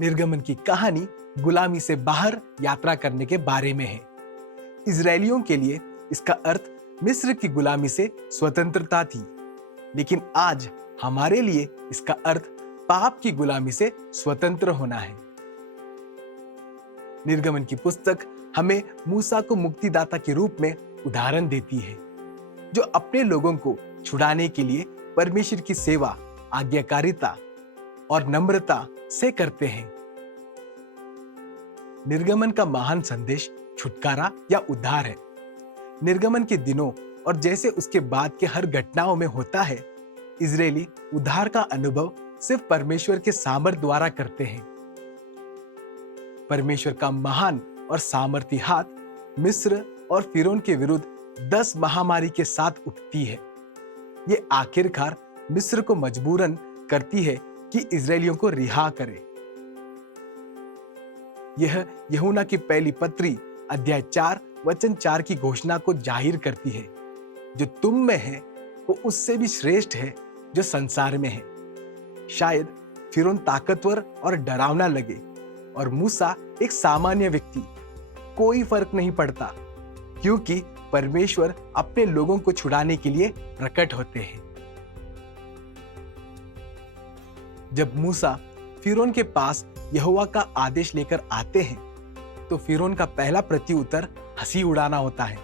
निर्गमन की कहानी गुलामी से बाहर यात्रा करने के बारे में है। इजरायलियों के लिए इसका अर्थ मिस्र की गुलामी से स्वतंत्रता थी, लेकिन आज हमारे लिए इसका अर्थ पाप की गुलामी से स्वतंत्र होना है। निर्गमन की पुस्तक हमें मूसा को मुक्तिदाता के रूप में उदाहरण देती है, जो अपने लोगों को छुड़ाने के लिए परमेश्वर की सेवा, आज्ञाकारिता और नम्रता से करते हैं। निर्गमन का महान संदेश छुटकारा या उद्धार है। निर्गमन के दिनों और जैसे उसके बाद के हर घटनाओं में होता है, इजरायली उद्धार का अनुभव सिर्फ परमेश्वर के सामर्थ द्वारा करते हैं। परमेश्वर का महान और सामर्थी हाथ मिस्र और फिरौन के विरुद्ध 10 महामारी के साथ उठती है। ये आखिरकार मिस्र को मजबूरन करती है कि इजरायलियों को रिहा करे। यह यूहन्ना की पहली पत्री अध्याय 4 वचन 4 की घोषणा को जाहिर करती है, जो तुम में है वो उससे भी श्रेष्ठ है जो संसार में है। शायद फिरौन ताकतवर और डरावना लगे और मूसा एक सामान्य व्यक्ति, कोई फर्क नहीं पड़ता, क्योंकि परमेश्वर अपने लोगों को छुड़ाने के लिए प्रकट होते हैं। जब मूसा फिरौन के पास यहोवा का आदेश लेकर आते हैं, तो फिरौन का पहला प्रत्युत्तर हंसी उड़ाना होता है।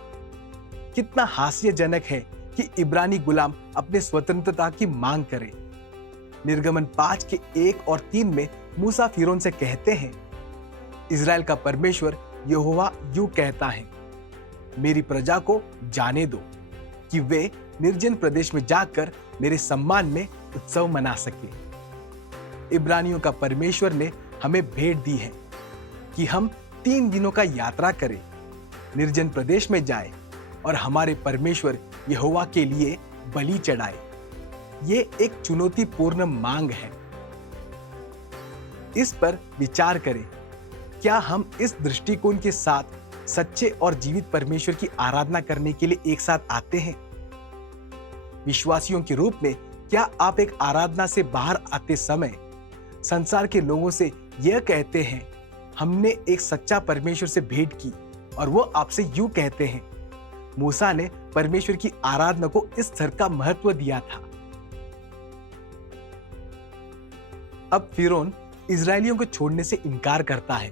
कितना हास्यजनक है कि इब्रानी गुलाम अपने स्वतंत्रता की मांग करे। निर्गमन 5 के 1 और 3 में मूसा फिरौन से कहते हैं, इजराइल का परमेश्वर यहोवा यूं कहता है, मेरी प्रजा को जाने दो कि वे निर्जन प्रदेश में जाकर मेरे सम्मान में उत्सव मना सके। इब्रानियों का परमेश्वर ने हमें भेंट दी है कि हम 3 दिनों का यात्रा करें, निर्जन प्रदेश में जाएं और हमारे परमेश्वर यहोवा के लिए बलि चढ़ाए। ये एक चुनौतीपूर्ण मांग है। इस पर विचार करें, क्या हम इस दृष्टिकोण के साथ सच्चे और जीवित परमेश्वर की आराधना करने के लिए एक साथ आते हैं? विश्वासियों के रूप में क्या आप एक आराधना से बाहर आते समय संसार के लोगों से यह कहते हैं, हमने एक सच्चा परमेश्वर से भेंट की, और वो आपसे यूं कहते हैं, मूसा ने परमेश्वर की आराधना को इस स्तर का महत्व दिया था। अब फिरौन इजरायलियों को छोड़ने से इनकार करता है,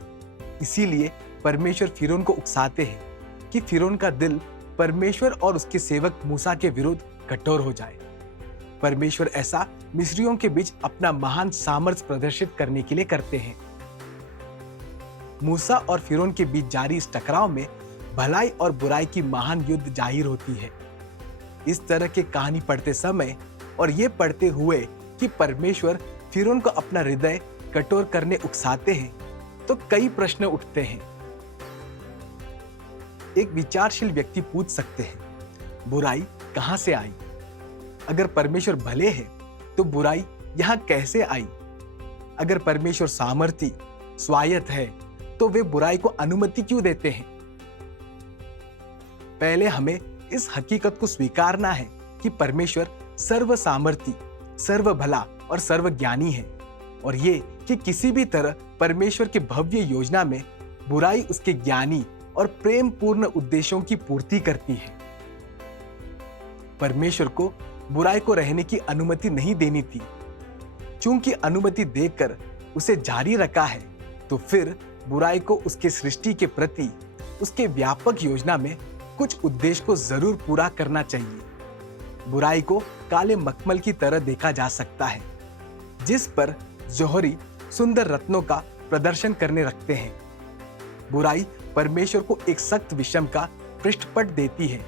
इसीलिए परमेश्वर फिरौन को उकसाते हैं कि फिरौन का दिल परमेश्वर और उसके सेवक मूसा के विरुद्ध कठोर हो जाए। परमेश्वर ऐसा मिस्रियों के बीच अपना महान सामर्थ्य प्रदर्शित करने के लिए करते हैं। मूसा और फिरौन के बीच जारी इस टकराव में भलाई और बुराई की महान युद्ध जाहिर होती है। इस तरह की कहानी पढ़ते समय और ये पढ़ते हुए कि परमेश्वर फिरौन को अपना हृदय कठोर करने उकसाते हैं, तो कई प्रश्न उठते हैं। एक विचारशील व्यक्ति पूछ सकते हैं, बुराई कहां से आई? अगर परमेश्वर भले है तो बुराई यहां कैसे आई? अगर परमेश्वर सामर्थी, स्वायत्त है, तो वे बुराई को अनुमति क्यों देते हैं? पहले हमें इस हकीकत को स्वीकारना है कि परमेश्वर सर्व सामर्थी, सर्व भला और सर्व ज्ञानी है, और ये कि किसी भी तरह परमेश्वर के भव्य योजना में बुराई उसके ज्ञानी और प्रेम पूर्ण उद्देश्यों की पूर्ति करती है। परमेश्वर को बुराई को रहने की अनुमति नहीं देनी थी। चूंकि अनुमति देकर उसे जारी रखा है, तो फिर बुराई को उसके सृष्टि के प्रति उसके व्यापक योजना में कुछ उद्देश्य को जरूर पूरा करना चाहिए। बुराई को काले मखमल की तरह देखा जा सकता है, जिस पर जौहरी सुंदर रत्नों का प्रदर्शन करने रखते हैं। बुराई परमेश्वर को एक सख्त विषम का पृष्ठपट देती है,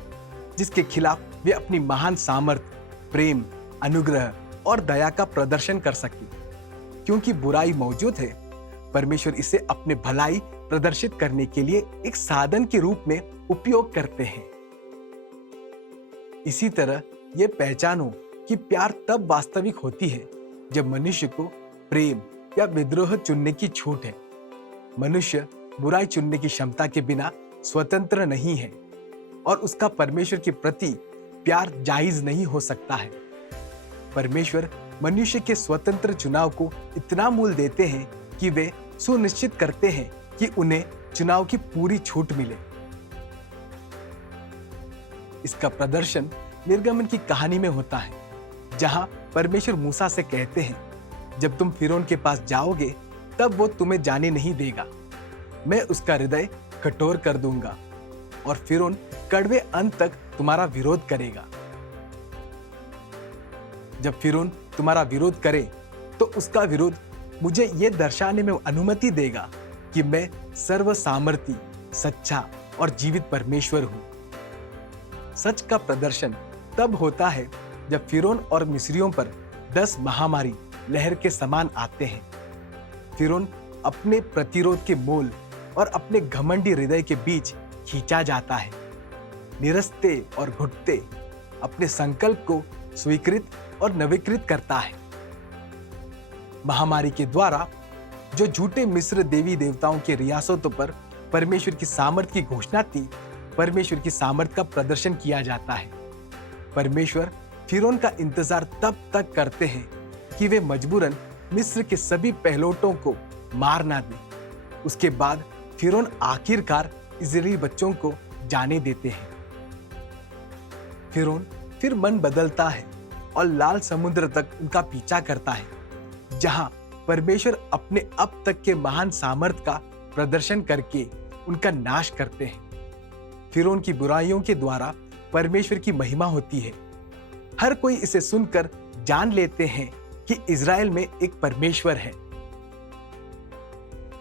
जिसके खिलाफ वे अपनी महान सामर्थ्य, प्रेम, अनुग्रह और दया का प्रदर्शन कर सके। क्योंकि बुराई मौजूद है, परमेश्वर इसे अपने भलाई प्रदर्शित करने के लिए एक साधन के रूप में उपयोग करते हैं। इसी तरह यह पहचानो कि प्यार तब वास्तविक होती है जब मनुष्य को प्रेम या विद्रोह चुनने की छूट है। मनुष्य बुराई चुनने की क्षमता के बिना स्वतंत्र नहीं है, और उसका परमेश्वर के प्रति प्यार जायज नहीं हो सकता है। परमेश्वर मनुष्य के स्वतंत्र चुनाव को इतना मूल देते हैं कि वे सुनिश्चित करते हैं कि उन्हें चुनाव की पूरी छूट मिले। इसका प्रदर्शन निर्गमन की कहानी में होता है, जहां परमेश्वर मूसा से कहते हैं, जब तुम फिरौन के पास जाओगे तब वो तुम्हें जाने नहीं देगा। मैं उसका हृदय कठोर कर दूंगा और फिरौन कड़वे अंत तक तुम्हारा विरोध करेगा। जब फिरौन तुम्हारा विरोध करे तो उसका विरोध मुझे यह दर्शाने में अनुमति देगा कि मैं सर्व सामर्थी, सच्चा और जीवित परमेश्वर हूं। सच का प्रदर्शन तब होता है जब फिरौन और मिस्रियों पर 10 महामारी लहर के समान आते हैं। फिरौन अपने प्रतिरोध के मोल और अपने घमंडी हृदय के बीच खींचा जाता है। निरस्ते और घुटते अपने संकल्प को स्वीकृत और नवीकृत करता है। महामारी के द्वारा जो झूठे मिस्र देवी देवताओं के रियासतों पर परमेश्वर की सामर्थ की घोषणा थी, परमेश्वर की सामर्थ का प्रदर्शन किया जाता है। परमेश्वर फिरौन का इंतजार तब तक करते हैं कि वे मजबूरन मिस्र के सभी पहलौठों को मार ना दे। उसके बाद फिरौन आखिरकार इजरायली बच्चों को जाने देते हैं। फिरौन फिर मन बदलता है और लाल समुद्र तक उनका पीछा करता है, जहां परमेश्वर अपने अब तक के महान सामर्थ का प्रदर्शन करके उनका नाश करते हैं। फिरौन की बुराइयों के द्वारा परमेश्वर की महिमा होती है। हर कोई इसे सुनकर जान लेते हैं कि इज़राइल में एक परमेश्वर है।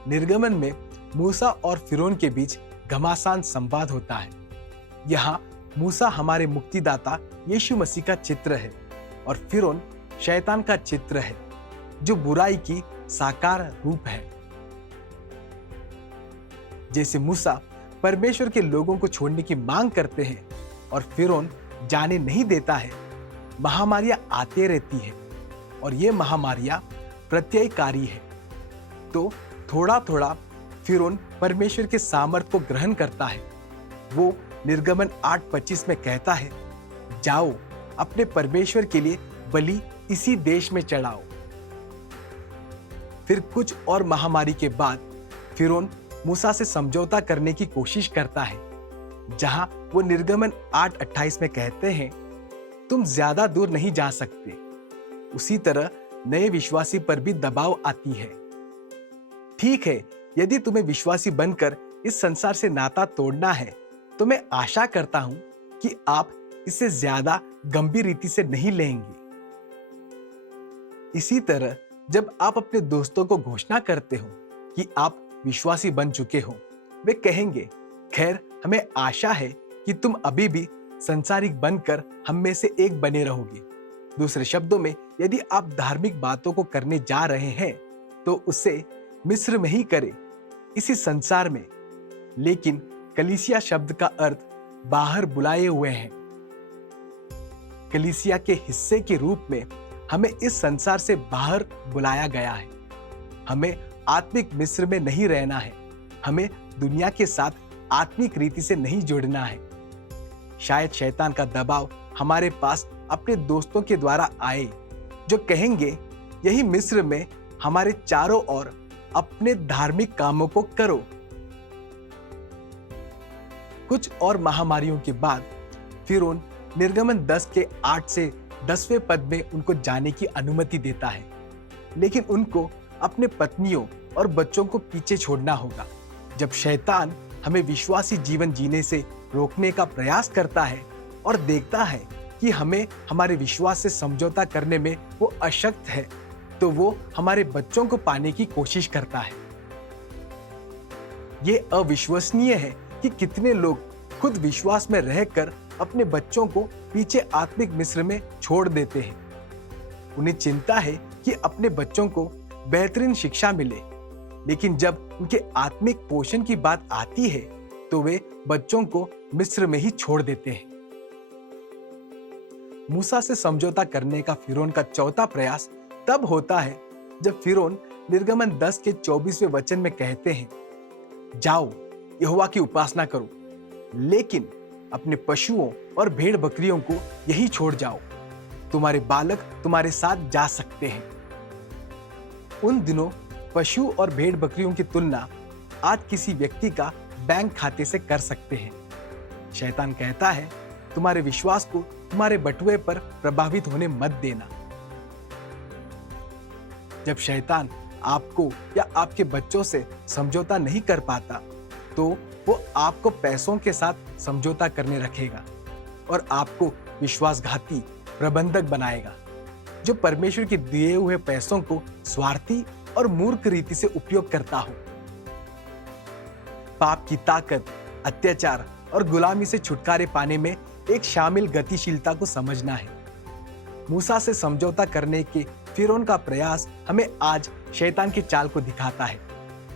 निर्गमन में मूसा और फिरौन के बीच घमासान संवाद होता है। यहाँ मूसा हमारे मुक्तिदाता यीशु मसीह का चित्र है और फिरौन शैतान का चित्र है, जो बुराई की साकार रूप है। जैसे मूसा परमेश्वर के लोगों को छोड़ने की मांग करते हैं और फिरौन जाने नहीं देता है, महामारियां आते रहती है और ये महामारियां प्रत्ययकारी है। तो थोड़ा थोड़ा फिरौन परमेश्वर के सामर्थ को ग्रहण करता है। वो निर्गमन 8:25 में कहता है, जाओ अपने परमेश्वर के लिए बलि इसी देश में चढ़ाओ। फिर कुछ और महामारी के बाद फिरौन मूसा से समझौता करने की कोशिश करता है, जहां वो निर्गमन 8:28 में कहते हैं, तुम ज्यादा दूर नहीं जा सकते। उसी तरह नए विश्वासी पर भी दबाव आती है। ठीक है, यदि तुम्हें विश्वासी बनकर इस संसार से नाता तोड़ना है, तो मैं आशा करता हूं कि आप इसे ज्यादा गंभीर रीति से नहीं लेंगे। इसी तरह जब आप अपने दोस्तों को घोषणा करते हो कि आप विश्वासी बन चुके हो, वे कहेंगे, खैर हमें आशा है कि तुम अभी भी संसारिक बनकर हम में से एक बने रहोगे। दूसरे शब्दों में, यदि आप धार्मिक बातों को करने जा रहे हैं तो उसे मिस्र में ही करें, इसी संसार में। लेकिन कलीसिया शब्द का अर्थ बाहर बुलाए हुए है। कलीसिया के हिस्से के रूप में हमें इस संसार से बाहर बुलाया गया है। हमें आत्मिक मिस्र में नहीं रहना है। हमें दुनिया के साथ आत्मिक रीति से नहीं जुड़ना है। शायद शैतान का दबाव हमारे पास अपने दोस्तों के द्वारा आए, जो कहेंगे, यही मिस्र में हमारे चारों ओर अपने धार्मिक कामों को करो। कुछ और महामारियों के बाद फिरौन निर्गमन 10 के 8 से 10वें पद में उनको जाने की अनुमति देता है, लेकिन उनको अपने पत्नियों और बच्चों को पीछे छोड़ना होगा। जब शैतान हमें विश्वासी जीवन जीने से रोकने का प्रयास करता है और देखता है कि हमें हमारे विश्वास से समझौता करने में वो अशक्त है, तो वो हमारे बच्चों को पाने की कोशिश करता है। ये अविश्वसनीय है कि कितने लोग खुद विश्वास में रहकर अपने बच्चों को पीछे आत्मिक मिस्र में छोड़ देते हैं। उन्हें चिंता है कि अपने बच्चों को बेहतरीन शिक्षा मिले, लेकिन जब उनके आत्मिक पोषण की बात आती है तो वे बच्चों को मिस्र में ही छोड़ देते हैं। मूसा से समझौता करने का फिरौन का चौथा प्रयास तब होता है जब फिरौन निर्गमन 10 के 24वें वचन में कहते हैं, जाओ यहोवा की उपासना करो, लेकिन अपने पशुओं और भेड़ बकरियों को यही छोड़ जाओ। तुम्हारे बालक तुम्हारे साथ जा सकते हैं। उन दिनों पशु और भेड़ बकरियों की तुलना आज किसी व्यक्ति का बैंक खाते से कर सकते हैं। शैतान कहता है, तुम्हारे विश्वास को तुम्हारे बटुए पर प्रभावित होने मत देना। जब शैतान आपको या आपके बच्चों से समझौता नहीं कर पाता, तो वो आपको पैसों के साथ समझौता करने रखेगा और आपको विश्वासघाती प्रबंधक बनाएगा, जो परमेश्वर के दिए हुए पैसों को स्वार्थी और मूर्ख रीति से उपयोग करता हो। पाप की ताकत, अत्याचार और गुलामी से छुटकारे पाने में एक शामिल गतिशीलता को समझना है। मूसा से समझौता करने के फिरौन का प्रयास हमें आज शैतान की चाल को दिखाता है।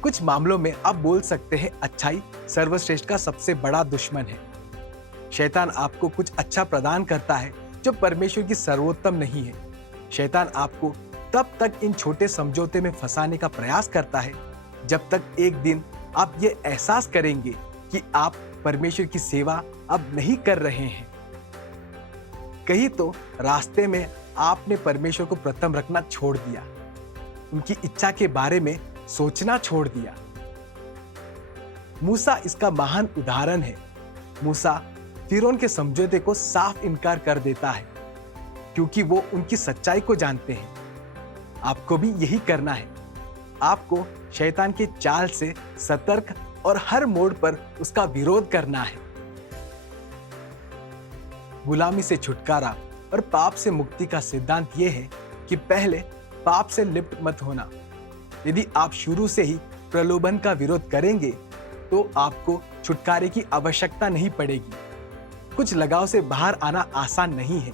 कुछ मामलों में आप बोल सकते हैं अच्छाई सर्वश्रेष्ठ का सबसे बड़ा दुश्मन है। शैतान आपको कुछ अच्छा प्रदान करता है जो परमेश्वर की सर्वोत्तम नहीं है। शैतान आपको तब तक इन छोटे समझौते में फंसाने का प्रयास करता है जब तक एक दिन आप ये एहसास करेंगे कि आप परमेश्वर की सेवा अब नहीं कर रहे हैं। कहीं तो रास्ते में आपने परमेश्वर को प्रथम रखना छोड़ दिया, उनकी इच्छा के बारे में सोचना छोड़ दिया। मूसा इसका महान उदाहरण है। मूसा फिरौन के समझौते को साफ इनकार कर देता है क्योंकि वो उनकी सच्चाई को जानते हैं। आपको भी यही करना है। आपको शैतान के चाल से सतर्क और हर मोड़ पर उसका विरोध करना है। गुलामी से छुटकारा और पाप से मुक्ति का सिद्धांत यह है कि पहले पाप से लिप्त मत होना। यदि आप शुरू से ही प्रलोभन का विरोध करेंगे तो आपको छुटकारे की आवश्यकता नहीं पड़ेगी। कुछ लगाव से बाहर आना आसान नहीं है।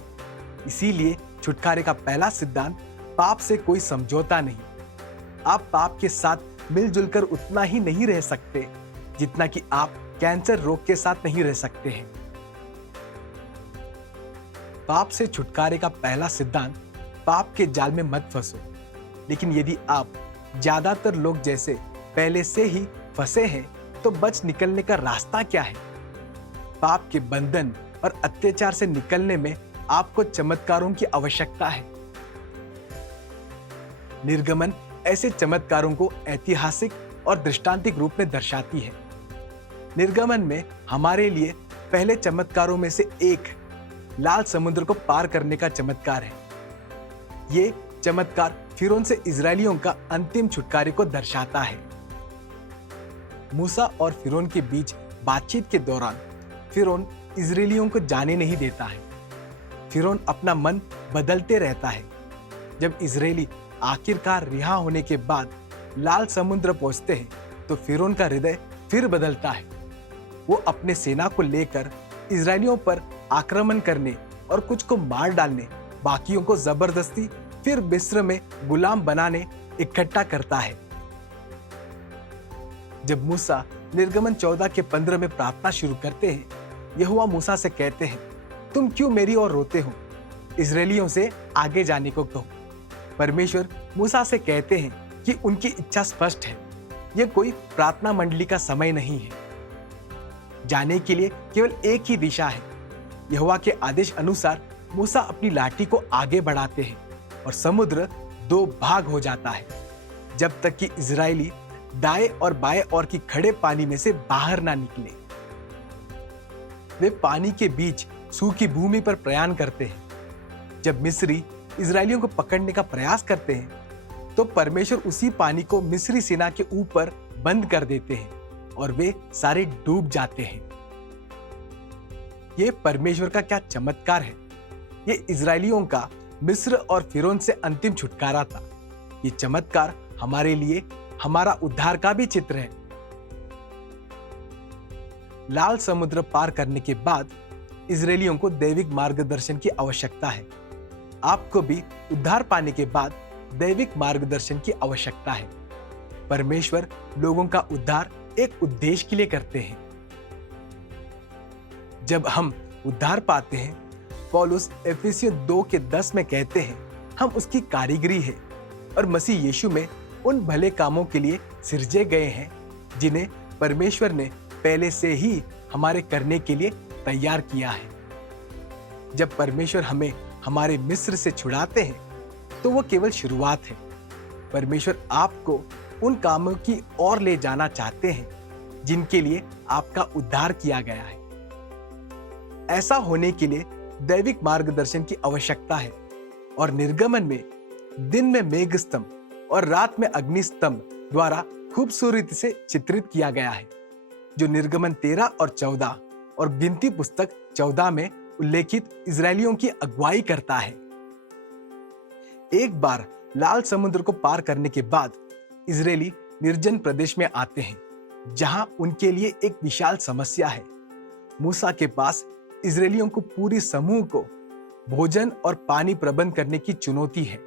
इसीलिए छुटकारे का पहला सिद्धांत पाप से कोई समझौता नहीं। आप पाप के साथ मिलजुल कर उतना ही नहीं रह सकते जितना कि आप कैंसर रोग के साथ नहीं रह सकते हैं। पाप से छुटकारे का पहला सिद्धांत, पाप के जाल में मत फंसो। लेकिन यदि आप ज्यादातर लोग जैसे पहले से ही फंसे हैं तो बच निकलने का रास्ता क्या है? पाप के बंधन और अत्याचार से निकलने में आपको चमत्कारों की आवश्यकता है। निर्गमन ऐसे चमत्कारों को ऐतिहासिक और दृष्टांतिक रूप में दर्शाती है। निर्गमन में हमारे लिए पहले चमत्कारों में से एक लाल समुद्र को पार करने का चमत्कार है। ये चमत्कार फिरौन से इजरायलियों का अंतिम छुटकारे को दर्शाता है। मूसा और फिरौन के बीच बातचीत के दौरान फिरौन इजरायलियों को जाने नहीं देता है। फिरौन अपना मन बदलते रहता है। जब इजरायली आखिरकार रिहा होने के बाद लाल समुद्र पहुंचते हैं तो फिरौन का हृदय फिर बदलता है। वो अपने सेना को लेकर इजरायलियों पर आक्रमण करने और कुछ को मार डालने, बाकियों को जबरदस्ती फिर मिस्र में गुलाम बनाने इकट्ठा करता है। जब मूसा निर्गमन 14 के 15 में प्रार्थना शुरू करते हैं, यहोवा मूसा से कहते हैं, तुम क्यों मेरी ओर रोते हो? इजरायलियों से आगे जाने को कहो। परमेश्वर मूसा से कहते हैं कि उनकी इच्छा स्पष्ट है। यह कोई प्रार्थना मंडली का समय नहीं है। जाने के लिए केवल एक ही दिशा है। यहोवा के आदेश अनुसार मूसा अपनी लाठी को आगे बढ़ाते हैं और समुद्र दो भाग हो जाता है, जब तक कि इजरायली दाएं और बाएं ओर की खड़े पानी में से बाहर ना निकले। वे पानी के बीच सूखी भूमि पर प्रयाण करते हैं। जब मिस्री इजरायलियों को पकड़ने का प्रयास करते हैं तो परमेश्वर उसी पानी को मिस्री सेना के ऊपर बंद कर देते हैं और वे सारे डूब जाते हैं। ये परमेश्वर का क्या चमत्कार है! ये इजरायलियों का मिस्र और फिरौन से अंतिम छुटकारा था। ये चमत्कार हमारे लिए हमारा उद्धार का भी चित्र है। लाल समुद्र पार करने के बाद इजरायलियों को दैविक मार्गदर्शन की आवश्यकता है। आपको भी उद्धार पाने के बाद दैविक मार्गदर्शन की आवश्यकता है। परमेश्वर लोगों का उद्धार एक उद्देश्य के लिए करते हैं। जब हम उद्धार पाते हैं, पौलुस एफिसियों 2 के 10 में कहते हैं, हम उसकी कारीगरी है और मसीह यीशु में उन भले कामों के लिए सिरजे गए हैं जिन्हें परमेश्वर ने पहले से ही हमारे करने के लिए तैयार किया है। जब परमेश्वर हमें हमारे मिस्र से छुड़ाते हैं तो वो केवल शुरुआत है। परमेश्वर आपको उन कामों की ओर ले जाना चाहते हैं जिनके लिए आपका उद्धार किया गया है। ऐसा होने के लिए दैविक मार्गदर्शन की आवश्यकता है और निर्गमन में दिन में मेघ स्तंभ और रात में अग्नि स्तंभ द्वारा खूबसूरती से चित्रित किया गया है, जो निर्गमन 13 और 14 और गिनती पुस्तक 14 में उल्लेखित इजरायलियों की अगुवाई करता है। एक बार लाल समुद्र को पार करने के बाद इजरायली निर्जन प्रदेश में आते हैं, जहां उनके लिए एक विशाल समस्या है। मूसा के पास इजरायलियों को पूरी समूह को भोजन और पानी प्रबंध करने की चुनौती है,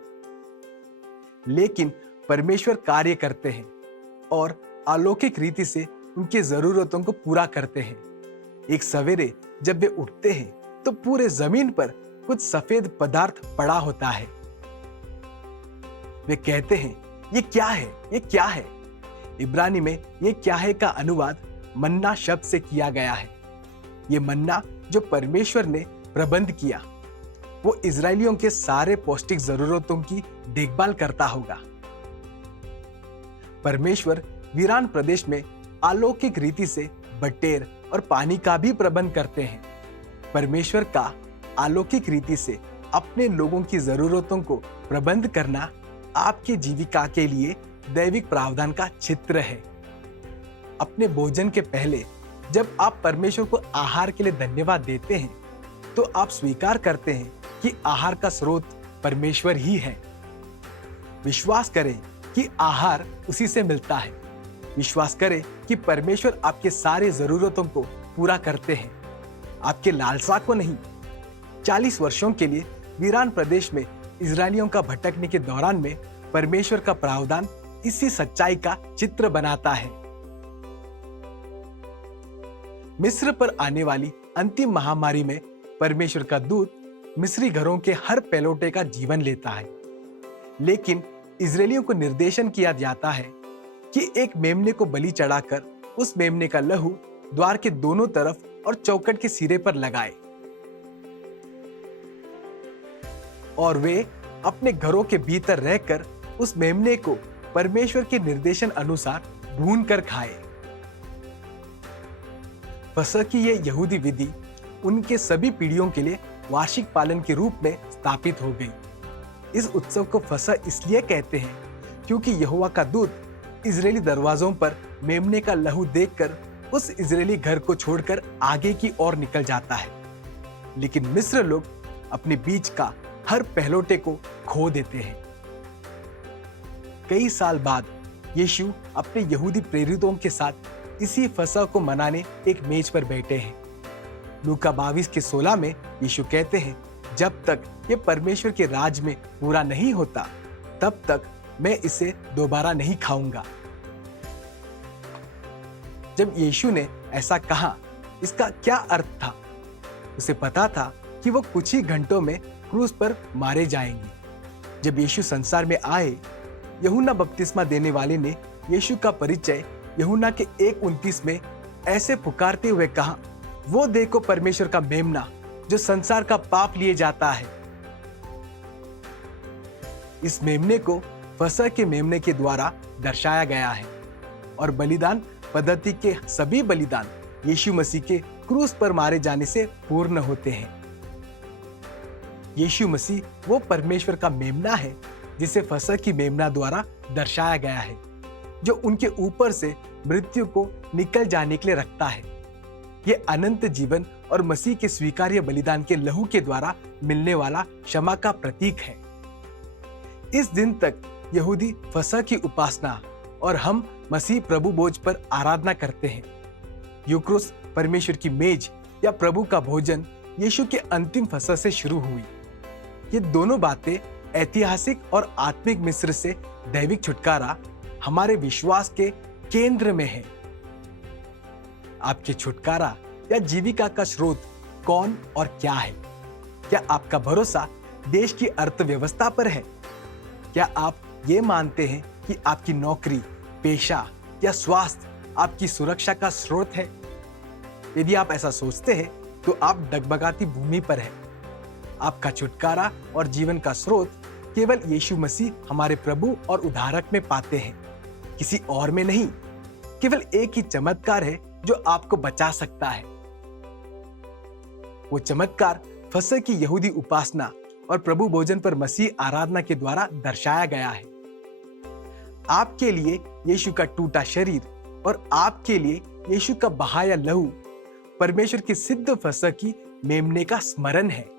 लेकिन परमेश्वर कार्य करते हैं और अलौकिक रीति से उनकी जरूरतों को पूरा करते हैं। एक सवेरे जब वे उठते हैं तो पूरे जमीन पर कुछ सफेद पदार्थ पड़ा होता है। वे कहते हैं, ये क्या है, ये क्या है? इब्रानी में ये क्या है का अनुवाद मन्ना शब्द से किया गया है। ये मन्ना जो परमेश्वर ने प्रबंध किया, वो इजरायलियों के सारे पौष्टिक जरूरतों की देखभाल करता होगा। परमेश्वर वीरान प्रदेश में अलौकिक रीति से बटेर और पानी का भी प्रबंध करते हैं। परमेश्वर का अलौकिक रीति से अपने लोगों की जरूरतों को प्रबंध करना आपके जीविका के लिए दैविक प्रावधान का चित्र है। अपने भोजन के पहले जब आप परमेश्वर को आहार के लिए धन्यवाद देते हैं, तो आप स्वीकार करते हैं कि आहार का स्रोत परमेश्वर ही है। विश्वास करें कि आहार उसी से मिलता है। विश्वास करें कि परमेश्वर आपके सारे जरूरतों को पूरा करते हैं, आपके लालसा को नहीं। 40 वर्षों के लिए वीरान प्रदेश में इजरायलियों का भटकने के दौरान में परमेश्वर का प्रावधान इसी सच्चाई का चित्र बनाता है। मिस्र पर आने वाली अंतिम महामारी में परमेश्वर का दूत मिस्री घरों के हर पहलौठे का जीवन लेता है, लेकिन इजरायलियों को निर्देशन किया जाता है कि एक मेमने को बलि चढ़ाकर उस मेमने का लहू द्वार के दोनों तरफ और चौखट के सिरे पर लगाए और वे अपने घरों के भीतर रहकर उस मेमने को परमेश्वर के निर्देशन अनुसार भून कर खाए। फसह की यह यहूदी विधि उनके सभी पीढ़ियों के लिए वार्षिक पालन के रूप में स्थापित हो गई। इस उत्सव को फसह इसलिए कहते हैं क्योंकि यहोवा का दूत इजरायली दरवाजों पर मेमने का लहू देखकर उस इजरायली घर को छोड़कर आगे की ओर निकल जाता है, लेकिन मिस्र लोग अपने बीच का हर पहलौठे को खो देते हैं। कई साल बाद यीशु अपने यहूदी प्रेरितों के साथ इसी फसह को मनाने एक मेज पर बैठे हैं। लूका 22 के 16 में यीशु कहते हैं, जब तक ये परमेश्वर के राज में पूरा नहीं होता, तब तक मैं इसे दोबारा नहीं खाऊंगा। जब यीशु ने ऐसा कहा, इसका क्या अर्थ था? उसे पता था कि वो कुछ ही घंटों में क्रूस पर मारे जाएंगे। जब यीशु संसार में आए, यूहन्ना बपतिस्मा देने वाले ने यीशु का परिचय यूहन्ना के 1:29 में ऐसे पुकारते हुए कहा, वो देखो परमेश्वर का मेमना जो संसार का पाप लिए जाता है। इस मेमने को फसह के मेमने के द्वारा दर्शाया गया है और बलिदान पद्धति के सभी बलिदान यीशु मसीह के क्रूस पर मारे जाने से पूर्ण होते हैं। यीशु मसीह वो परमेश्वर का मेमना है जिसे फसह की मेमना द्वारा दर्शाया गया है, जो उनके ऊपर से मृत्यु को निकल जाने के लिए रखता है। ये अनंत जीवन और मसीह के स्वीकार्य बलिदान के लहू के द्वारा मिलने वाला क्षमा का प्रतीक है। इस दिन तक यहूदी फसह की उपासना और हम मसीह प्रभु भोज पर आराधना करते हैं। यूक्रोस परमेश्वर की मेज या प्रभु का भोजन यीशु के अंतिम फसह से शुरू हुई। ये दोनों बातें ऐतिहासिक और आत्मिक मिस्र से दैविक छुटकारा हमारे विश्वास के केंद्र में है। आपके छुटकारा या जीविका का स्रोत कौन और क्या है? क्या आपका भरोसा देश की अर्थव्यवस्था पर है? क्या आप ये मानते हैं कि आपकी नौकरी, पेशा या स्वास्थ्य आपकी सुरक्षा का स्रोत है? यदि आप ऐसा सोचते हैं तो आप डगमगाती भूमि पर हैं। आपका छुटकारा और जीवन का स्रोत केवल यीशु मसीह हमारे प्रभु और उद्धारक में पाते हैं। किसी और में नहीं, केवल एक ही चमत्कार है जो आपको बचा सकता है। वो चमत्कार फसह की यहूदी उपासना और प्रभु भोजन पर मसीह आराधना के द्वारा दर्शाया गया है। आपके लिए यीशु का टूटा शरीर और आपके लिए यीशु का बहाया लहू परमेश्वर की सिद्ध फसह की मेमने का स्मरण है।